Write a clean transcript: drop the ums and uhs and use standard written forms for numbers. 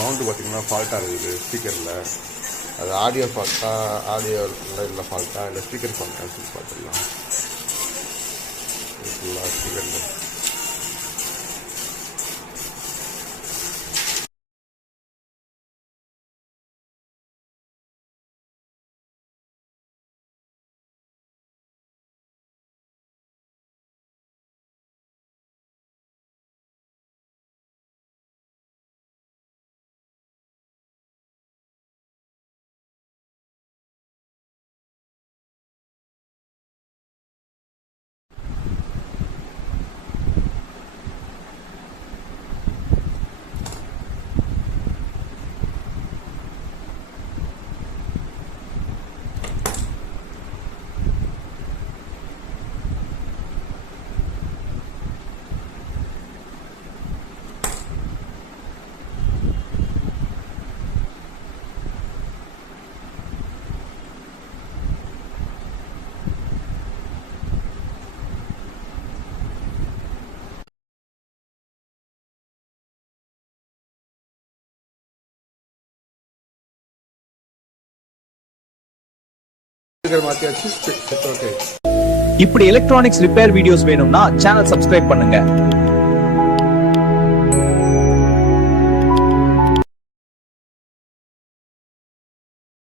சவுண்டு பார்த்திங்கன்னா ஃபால்ட்டாக இருக்குது ஸ்பீக்கரில். அது ஆடியோ ஃபால்ட்டா, ஆடியோவில் இல்லை ஃபால்ட்டா, இல்லை ஸ்பீக்கர் ஃபால்ட்டான்னு சொல்லி பார்த்துடலாம். ஃபுல்லாக ஸ்பீக்கரில் மாற்றியாச்சு. இப்படி எலக்ட்ரானிக்ஸ் ரிப்பேர் வீடியோஸ் வேணும்னா சேனல் சப்ஸ்கிரைப் பண்ணுங்க.